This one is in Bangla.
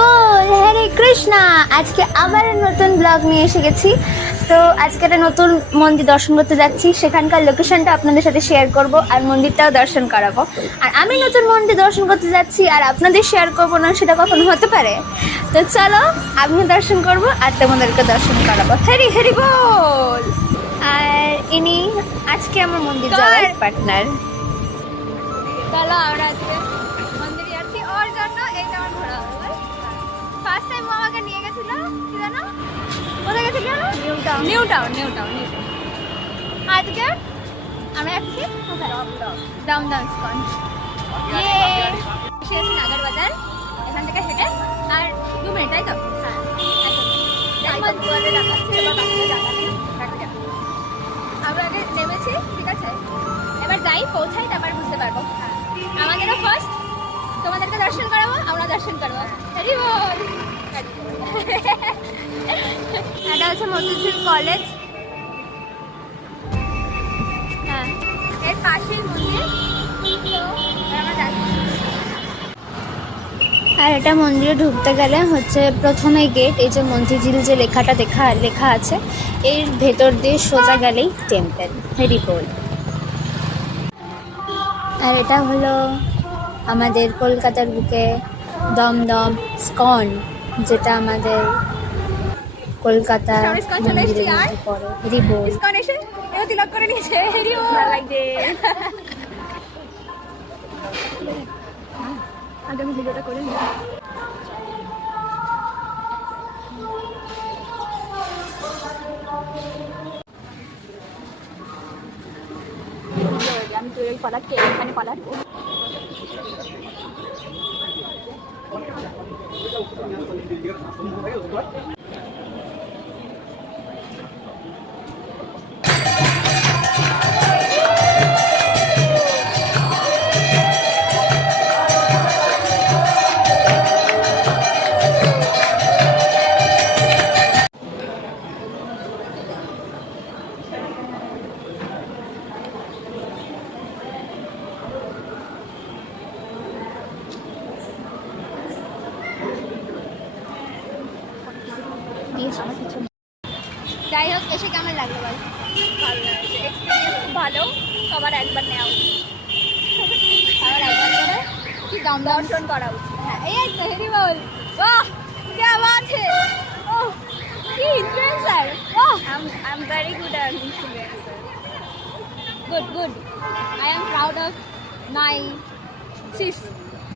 বল হরে কৃষ্ণা। আজকে আবার নতুন ব্লগ নিয়ে এসে গেছি। তো আজকে একটা নতুন মন্দির দর্শন করতে যাচ্ছি, সেখানকার লোকেশনটা আপনাদের সাথে শেয়ার করব আর মন্দিরটাও দর্শন করাবো। আর আমি নতুন মন্দির দর্শন করতে যাচ্ছি আর আপনাদের শেয়ার করবো না, সেটা কখনো হতে পারে? তো চলো, আমিও দর্শন করব আর তোমাদেরকে দর্শন করাবো। হরি হরি বল। আর ইনি আজকে আমার মন্দির যাওয়ার পার্টনার। চলো আমরা আজকে মন্দিরে যাচ্ছি, ওর জন্য এইটা আমার ঘোরা হবে। ফার্স্ট টাইম আমাকে নিয়ে গেছিল, কি জানো কোথায় গেছিল জানো? New town. আজকে আমরা যাচ্ছি দমদম ইসকন। এসেছি নাগার বাজার, এখান থেকে হেঁটে আর 2 মিনিট, তাই তো? হ্যাঁ, আমরা আগে নেমেছি, ঠিক আছে? এবার যাই, পৌঁছাই, তারপর বুঝতে পারবো। আমাদেরও ফার্স্ট, তোমাদেরকে দর্শন করাবো, আমরা দর্শন করবো। হরি বল। এটা হচ্ছে মতিঝিল কলেজ। হ্যাঁ, এর পাশেই মন্দির। আর এটা মন্দিরে ঢুকতে গেলে হচ্ছে প্রথমে গেট, এই যে মতিঝিল যে লেখাটা লেখা আছে, এর ভেতর দিয়ে সোজা গেলেই টেম্পল। হরি বল। আর এটা হলো আমাদের কলকাতার বুকে দমদম ইসকন, যেটা আমাদের কলকাতার মন্দিরের মধ্যে পড়ে। হরি বল। ইসকন এসে এও তিলক করে নিয়েছে। হরি বল। ভালো লাগছে। আগে আমি ভিডিওটা করে নিই। আমি তো এই পালাটকে এখানে পালাটবো। যাই হোক, এসে কেমন লাগলো বল? ভালো লাগছে, এক্সপিরিয়েন্স খুব ভালো। সবার একবার নেওয়া উচিত, সবার একবার করে কি দর্শন করা উচিত। হ্যাঁ, এই তো হেরি বল। বাহ, কি বাত হে। ওহ, কি influencer. Oh, I am very good at influencer. Good. I am proud of my cis.